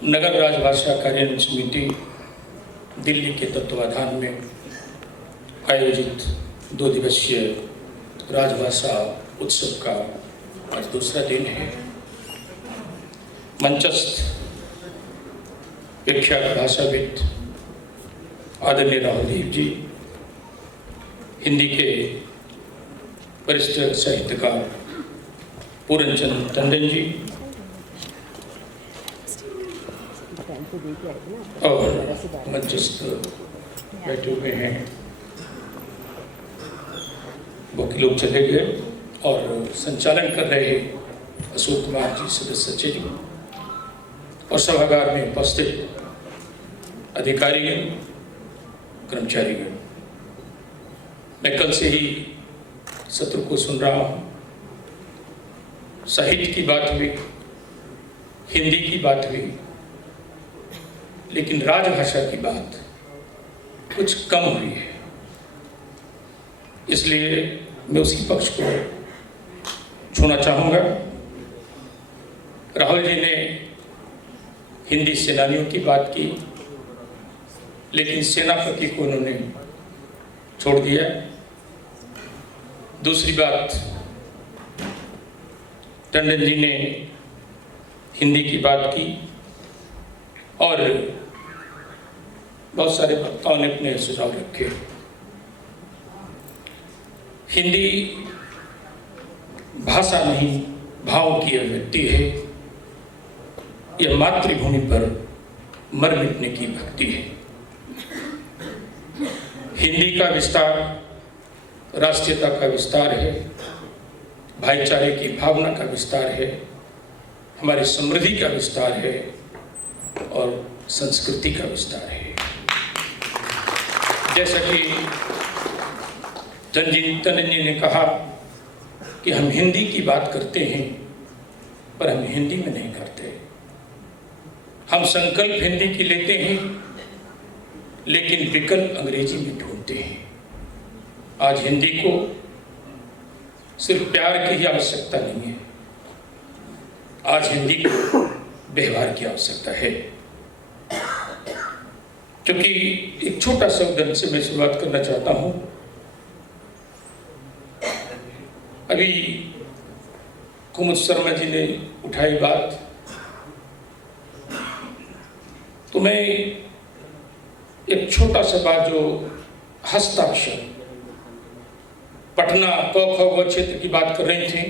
नगर राजभाषा कार्यान्वयन समिति दिल्ली के तत्वाधान में आयोजित 2 दिवसीय राजभाषा उत्सव का आज दूसरा दिन है। मंचस्थ विख्यात भाषाविद आदरणीय राहुल देव जी, हिंदी के वरिष्ठ साहित्यकार पूरनचंद टंडन जी और मंचस्थ बैठे हुए हैं, बाकी लोग चले गए और संचालन कर रहे अशोक कुमार जी सदस्य सचिव और सभागार में उपस्थित अधिकारीगण, कर्मचारीगण। मैं कल से ही सत्र को सुन रहा हूँ। साहित्य की बात हुई, हिंदी की बात हुई, लेकिन राजभाषा की बात कुछ कम हुई है। इसलिए मैं उसी पक्ष को छूना चाहूँगा। राहुल जी ने हिंदी सेनानियों की बात की, लेकिन सेनापति को उन्होंने छोड़ दिया। दूसरी बात, टंडन जी ने हिंदी की बात की और बहुत सारे वक्ताओं ने अपने सुझाव रखे। हिंदी भाषा नहीं, भाव की अभिव्यक्ति है। यह मातृभूमि पर मर मिटने की भक्ति है। हिंदी का विस्तार राष्ट्रीयता का विस्तार है, भाईचारे की भावना का विस्तार है, हमारी समृद्धि का विस्तार है और संस्कृति का विस्तार है। जैसा कि टंडन जी ने कहा कि हम हिंदी की बात करते हैं पर हम हिंदी में नहीं करते। हम संकल्प हिंदी की लेते हैं लेकिन विकल्प अंग्रेजी में ढूंढते हैं। आज हिंदी को सिर्फ प्यार की ही आवश्यकता नहीं है, आज हिंदी को व्यवहार की आवश्यकता है। क्योंकि एक छोटा सा उदाहरण से मैं शुरुआत करना चाहता हूं। अभी कुमुद शर्मा जी ने उठाई बात, तो मैं एक छोटा सा बात, जो हस्ताक्षर, पटना क ख ग क्षेत्र की बात कर रही थी।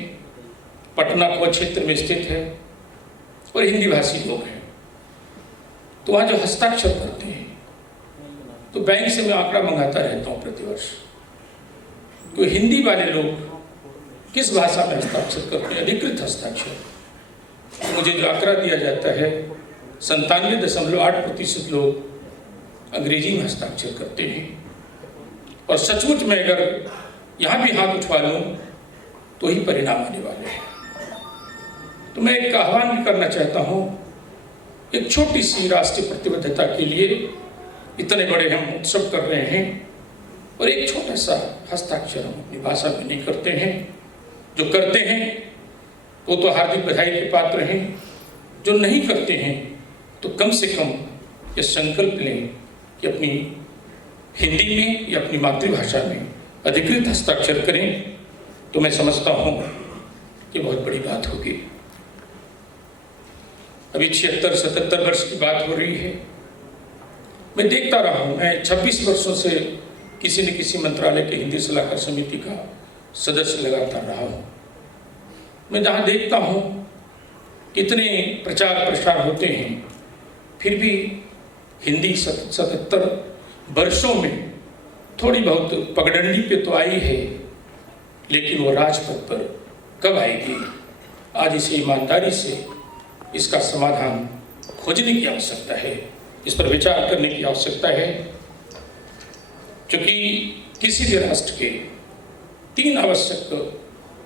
पटना क क्षेत्र में स्थित है और हिंदी भाषी लोग हैं, तो वहाँ जो हस्ताक्षर करते हैं, तो बैंक से मैं आंकड़ा मंगाता रहता हूँ प्रतिवर्ष, तो हिंदी वाले लोग किस भाषा में हस्ताक्षर करते हैं, अधिकृत हस्ताक्षर। मुझे जो आंकड़ा दिया जाता है 97.8% लोग अंग्रेजी में हस्ताक्षर करते हैं। और सचमुच में अगर यहाँ भी हाथ उठवा लूँ तो ही परिणाम आने वाले हैं। तो मैं एक आह्वान भी करना चाहता हूँ, एक छोटी सी राष्ट्रीय प्रतिबद्धता के लिए इतने बड़े हम उत्सव कर रहे हैं और एक छोटा सा हस्ताक्षर हम अपनी भाषा में नहीं करते हैं। जो करते हैं वो तो हार्दिक बधाई के पात्र हैं, जो नहीं करते हैं तो कम से कम ये संकल्प लें कि अपनी हिंदी में या अपनी मातृभाषा में अधिकृत हस्ताक्षर करें। तो मैं समझता हूँ कि बहुत बड़ी बात होगी। अभी 76-77 वर्ष की बात हो रही है। मैं देखता रहा हूँ, मैं 26 वर्षों से किसी न किसी मंत्रालय के हिंदी सलाहकार समिति का सदस्य लगातार रहा हूँ। मैं जहाँ देखता हूँ कितने प्रचार प्रसार होते हैं, फिर भी हिंदी 77 वर्षों में थोड़ी बहुत पगडंडी पे तो आई है, लेकिन वो राजपथ पर कब आएगी? आज इसे ईमानदारी से इसका समाधान खोजने की आवश्यकता है, इस पर विचार करने की आवश्यकता है। क्योंकि किसी भी राष्ट्र के 3 आवश्यक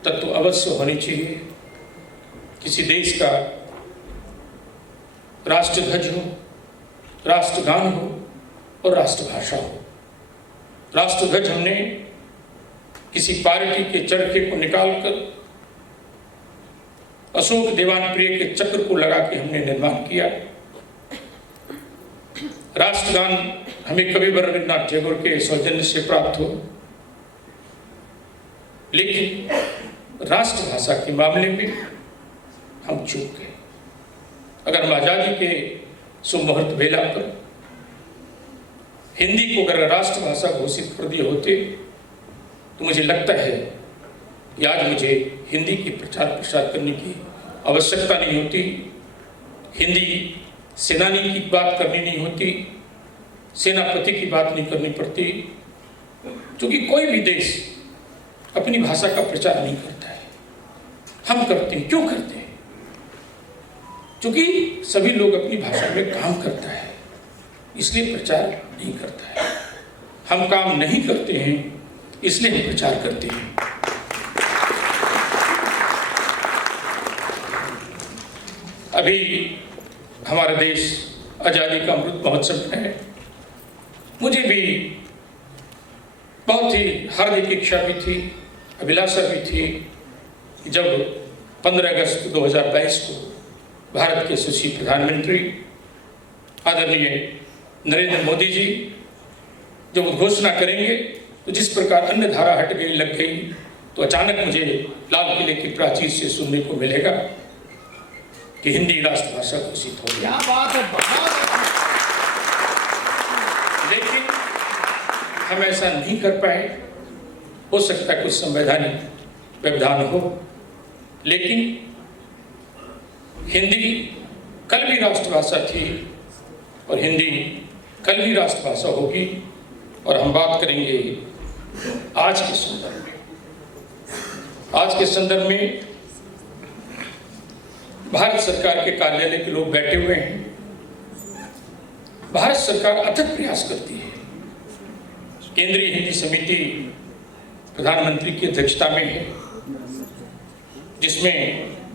तत्व अवश्य होने चाहिए। किसी देश का राष्ट्रध्वज हो, राष्ट्रगान हो और राष्ट्रभाषा हो। राष्ट्रध्वज हमने किसी पार्टी के चरखे को निकालकर अशोक देवान प्रिय के चक्र को लगा के हमने निर्माण किया। राष्ट्रगान हमें कवि रविन्द्रनाथ टैगोर के सौजन्य से प्राप्त हो, लेकिन राष्ट्रभाषा के मामले में हम चूक गए। अगर हम आजादी के सुमुहूर्त बेला पर हिंदी को अगर राष्ट्रभाषा घोषित कर दिए होते तो मुझे लगता है कि आज मुझे हिंदी की प्रचार प्रसार करने की आवश्यकता नहीं होती, हिंदी सेनानी की बात करनी नहीं होती, सेनापति की बात नहीं करनी पड़ती, क्योंकि कोई भी देश अपनी भाषा का प्रचार नहीं करता है। हम करते हैं। क्यों करते हैं? क्योंकि सभी लोग अपनी भाषा में काम करता है, इसलिए प्रचार नहीं करता है। हम काम नहीं करते हैं, इसलिए हम प्रचार करते हैं। अभी हमारा देश आजादी का अमृत महोत्सव है। मुझे भी बहुत ही हार्दिक इच्छा भी थी, अभिलाषा भी थी कि जब 15 अगस्त 2022 को भारत के यशस्वी प्रधानमंत्री आदरणीय नरेंद्र मोदी जी जब घोषणा करेंगे तो जिस प्रकार अन्य धारा हट गई, लग गई, तो अचानक मुझे लाल किले की प्राचीर से सुनने को मिलेगा कि हिंदी राष्ट्रभाषा घोषित हो गया। बात है, लेकिन हम ऐसा नहीं कर पाए। हो सकता है कुछ संवैधानिक व्यवधान हो, लेकिन हिंदी कल भी राष्ट्रभाषा थी और हिंदी कल भी राष्ट्रभाषा होगी। और हम बात करेंगे आज के संदर्भ में। आज के संदर्भ में भारत सरकार के कार्यालय के लोग बैठे हुए हैं। भारत सरकार अथक प्रयास करती है। केंद्रीय हिंदी समिति प्रधानमंत्री की अध्यक्षता में है, जिसमें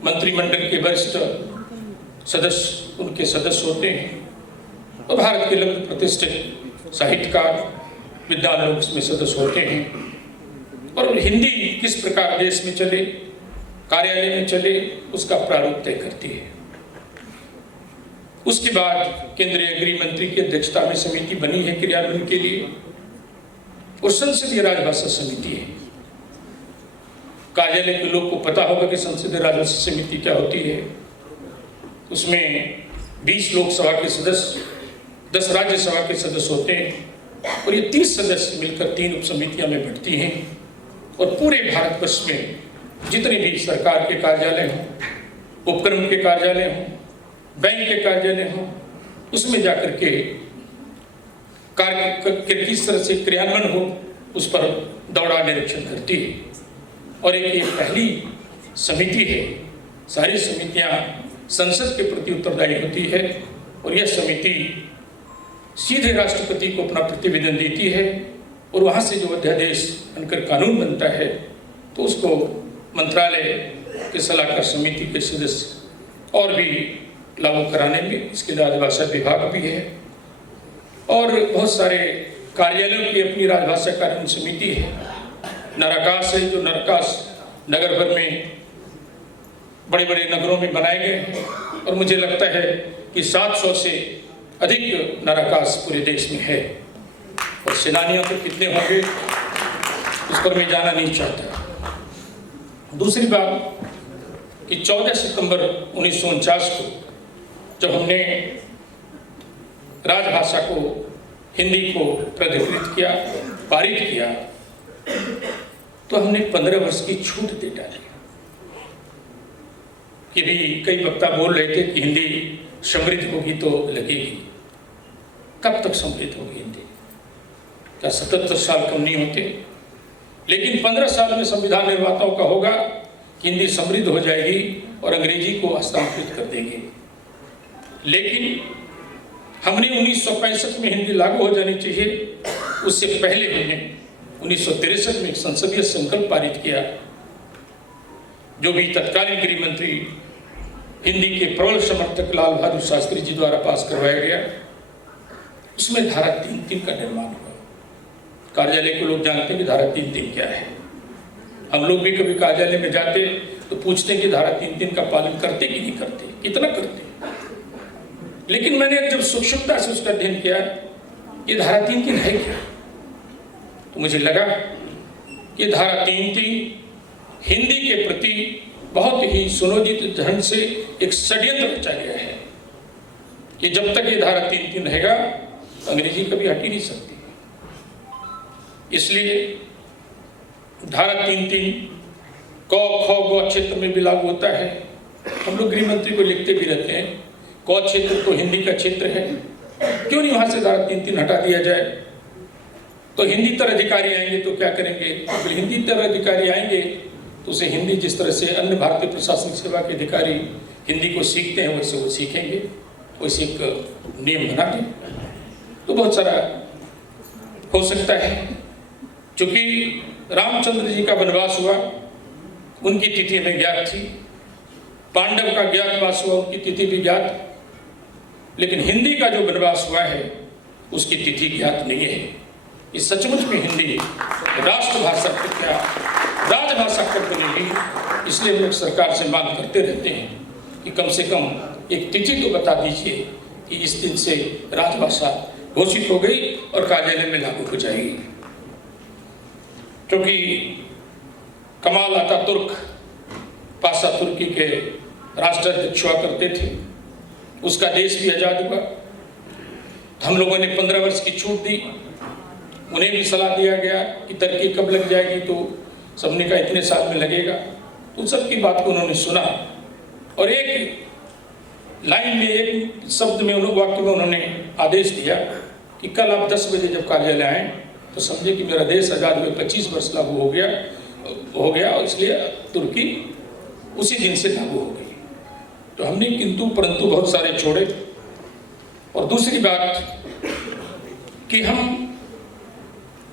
मंत्रिमंडल के वरिष्ठ सदस्य उनके सदस्य होते हैं और भारत के लघु प्रतिष्ठित साहित्यकार विद्वान लोग इसमें सदस्य होते हैं। और हिंदी किस प्रकार देश में चले, कार्यालय में चले, उसका प्रारूप तय करती है। उसके बाद केंद्रीय गृह मंत्री की अध्यक्षता में समिति बनी है क्रियान्वयन के लिए, और संसदीय राजभाषा समिति है। कार्यालय के लोग को पता होगा कि संसदीय राजभाषा समिति क्या होती है। उसमें 20 लोकसभा के सदस्य, 10 राज्यसभा के सदस्य होते हैं और ये 30 सदस्य मिलकर 3 उप समितियां में बढ़ती हैं। और पूरे भारतवर्ष में जितने भी सरकार के कार्यालय हों, उपक्रम के कार्यालय हों, बैंक के कार्यालय हों, उसमें जाकर के कार्य किस तरह से क्रियान्वयन हो, उस पर दौड़ा निरीक्षण करती है। और एक पहली समिति है। सारी समितियां संसद के प्रति उत्तरदायी होती है और यह समिति सीधे राष्ट्रपति को अपना प्रतिवेदन देती है और वहाँ से जो अध्यादेश बनकर कानून बनता है तो उसको मंत्रालय के सलाहकार समिति के सदस्य और भी लागू कराने में, इसके लिए राजभाषा विभाग भी है और बहुत सारे कार्यालयों की अपनी राजभाषा कानून समिति है। नराकास है, जो नरकास नगर भर में बड़े बड़े नगरों में बनाए गए हैं और मुझे लगता है कि 700 से अधिक नराकास पूरे देश में है। और सेनानियों तो कितने होंगे उस पर मैं जाना नहीं चाहता। दूसरी बात कि 14 सितंबर 1949 को जब हमने राजभाषा को, हिंदी को प्राधिकृत किया, पारित किया, तो हमने 15 वर्ष की छूट दे डाली। कि भी कई वक्ता बोल रहे थे कि हिंदी समृद्ध होगी तो लगेगी। कब तक समृद्ध होगी हिंदी? क्या 77 साल कम नहीं होते? लेकिन 15 साल में संविधान निर्माताओं का होगा कि हिंदी समृद्ध हो जाएगी और अंग्रेजी को हस्तांतरित कर देंगे। लेकिन हमने 1965 में हिंदी लागू हो जानी चाहिए, उससे पहले हमने 1963 में एक संसदीय संकल्प पारित किया, जो भी तत्कालीन गृह मंत्री हिंदी के प्रबल समर्थक लाल बहादुर शास्त्री जी द्वारा पास करवाया गया। उसमें धारा 3(3) का निर्माण हुआ। कार्यालय के लोग जानते हैं कि धारा 3(3) क्या है। हम लोग भी कभी कार्यालय में जाते तो पूछते हैं कि धारा 3(3) का पालन करते कि नहीं करते, कितना करते। लेकिन मैंने जब सूक्ष्मता से उसका अध्ययन किया, ये धारा 3(3) है क्या, तो मुझे लगा कि धारा 3(3) हिंदी के प्रति बहुत ही सुनियोजित ढंग से एक षड्यंत्र रचा गया है कि जब तक ये धारा 3(3) रहेगा अंग्रेजी कभी हट ही नहीं सकती। इसलिए धारा 3(3) क ख ग क्षेत्र में भी लागू होता है। हम लोग गृह मंत्री को लिखते भी रहते हैं, क क्षेत्र तो हिंदी का क्षेत्र है, क्यों नहीं वहां से धारा 3(3) हटा दिया जाए। तो हिंदी तर अधिकारी आएंगे तो क्या करेंगे, तो हिंदी तर अधिकारी आएंगे तो उसे हिंदी जिस तरह से अन्य भारतीय प्रशासनिक सेवा के अधिकारी हिंदी को सीखते हैं वैसे वो सीखेंगे, वैसे एक नियम बना दें तो बहुत सारा हो सकता है। क्योंकि रामचंद्र जी का वनवास हुआ, उनकी तिथि हमें ज्ञात थी, पांडव का ज्ञातवास हुआ, उनकी तिथि भी ज्ञात, लेकिन हिंदी का जो वनवास हुआ है उसकी तिथि ज्ञात नहीं है। इस सचमुच में हिंदी राष्ट्रभाषा को क्या राजभाषा कब बनेगी, इसलिए हम लोग सरकार से मांग करते रहते हैं कि कम से कम एक तिथि तो बता दीजिए कि इस दिन से राजभाषा घोषित हो गई और कार्यालय में लागू हो जाएगी। क्योंकि कमाल अतातुर्क पाशा तुर्की के राष्ट्राध्यक्ष हुआ करते थे, उसका देश भी आज़ाद हुआ। हम लोगों ने 15 वर्ष की छूट दी, उन्हें भी सलाह दिया गया कि तरक्की कब लग जाएगी, तो सबने कहा इतने साल में लगेगा। उन सब की बात को उन्होंने सुना और एक लाइन में, एक शब्द में, वाक्य में उन्होंने आदेश दिया कि कल आप 10 बजे जब कार्यालय आएँ तो समझे कि मेरा देश आज़ाद हुए 25 वर्ष लागू हो गया और इसलिए तुर्की उसी दिन से लागू हो गई। तो हमने किंतु परंतु बहुत सारे छोड़े। और दूसरी बात कि हम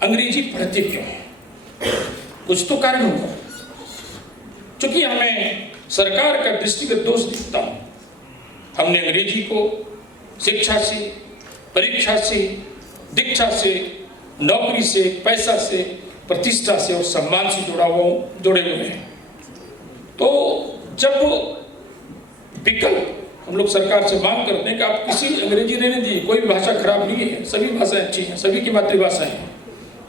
अंग्रेजी पढ़ते क्यों हैं, कुछ तो कारण होगा। क्योंकि हमें सरकार का दृष्टिगत दोष दिखता है, हमने अंग्रेजी को शिक्षा से, परीक्षा से, दीक्षा से, नौकरी से, पैसा से, प्रतिष्ठा से और सम्मान से जुड़े हुए हैं। तो जब विकल्प हम लोग सरकार से मांग करते हैं कि आप किसी अंग्रेजी रहने दीजिए, कोई भी भाषा खराब नहीं है, सभी भाषाएं अच्छी हैं, सभी की मातृभाषा है,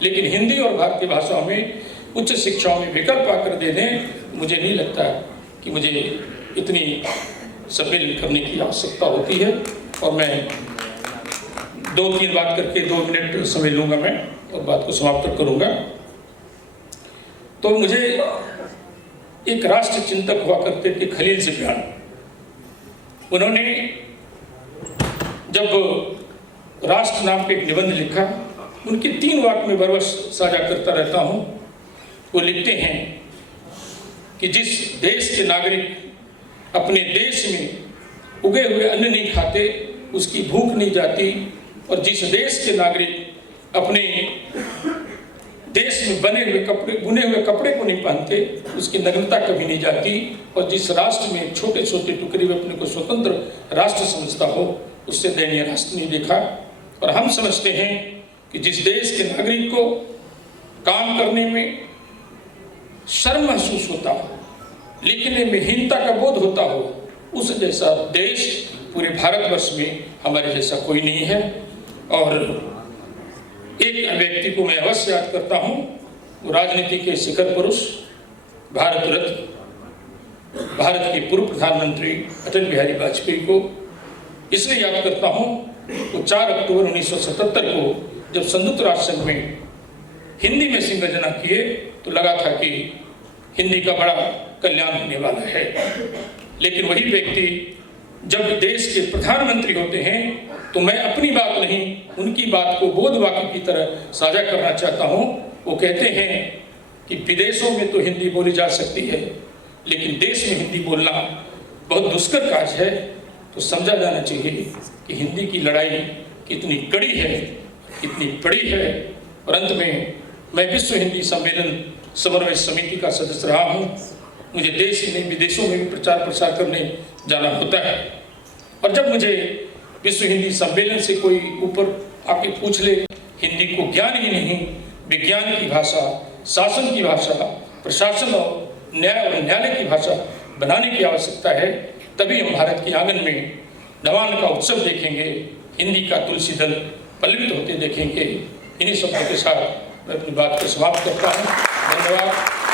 लेकिन हिंदी और भारतीय भाषाओं में उच्च शिक्षाओं में विकल्प आकर दे दें, मुझे नहीं लगता कि मुझे इतनी सम्मेलन करने की आवश्यकता होती है। और मैं 2-3 बात करके 2 मिनट समय लूँगा मैं और बात को समाप्त करूँगा। तो मुझे एक राष्ट्र चिंतक हुआ करते थे खलील जिब्रान, उन्होंने जब राष्ट्र नाम पे एक निबंध लिखा, उनके 3 वाक्य में बरबस साझा करता रहता हूँ। वो लिखते हैं कि जिस देश के नागरिक अपने देश में उगे हुए अन्न नहीं खाते उसकी भूख नहीं जाती, और जिस देश के नागरिक अपने देश में बुने हुए कपड़े को नहीं पहनते उसकी नग्नता कभी नहीं जाती, और जिस राष्ट्र में छोटे छोटे टुकड़े में अपने को स्वतंत्र राष्ट्र समझता हो उससे दयनीय राष्ट्र नहीं देखा। और हम समझते हैं कि जिस देश के नागरिक को काम करने में शर्म महसूस होता हो, लिखने में हीनता का बोध होता हो, उस जैसा देश पूरे भारतवर्ष में हमारे जैसा कोई नहीं है। और एक व्यक्ति को मैं अवश्य याद करता हूँ, वो राजनीति के शिखर पुरुष, भारत रत्न, भारत के पूर्व प्रधानमंत्री अटल बिहारी वाजपेयी को इसलिए याद करता हूँ, वो 4 अक्टूबर 1977 को जब संयुक्त राष्ट्र संघ में हिंदी में संगर्जना किए तो लगा था कि हिंदी का बड़ा कल्याण होने वाला है। लेकिन वही व्यक्ति जब देश के प्रधानमंत्री होते हैं तो मैं अपनी बात नहीं, उनकी बात को बोध वाक्य की तरह साझा करना चाहता हूँ। वो कहते हैं कि विदेशों में तो हिंदी बोली जा सकती है, लेकिन देश में हिंदी बोलना बहुत दुष्कर कार्य है। तो समझा जाना चाहिए कि हिंदी की लड़ाई कितनी कड़ी है, कितनी बड़ी है। और अंत में मैं विश्व हिंदी सम्मेलन समन्वय समिति का सदस्य रहा हूँ। मुझे देश में विदेशों में भी प्रचार प्रसार करने जाना होता है, और जब मुझे विश्व हिंदी सम्मेलन से कोई ऊपर आके पूछ ले, हिंदी को ज्ञान ही नहीं विज्ञान की भाषा, शासन की भाषा, प्रशासन और न्याय की भाषा बनाने की आवश्यकता है, तभी हम भारत के आंगन में नवान्न का उत्सव देखेंगे, हिंदी का तुलसी दल पल्लवित होते देखेंगे। इन्हीं शब्दों के साथ मैं अपनी बात को समाप्त करता हूँ। धन्यवाद।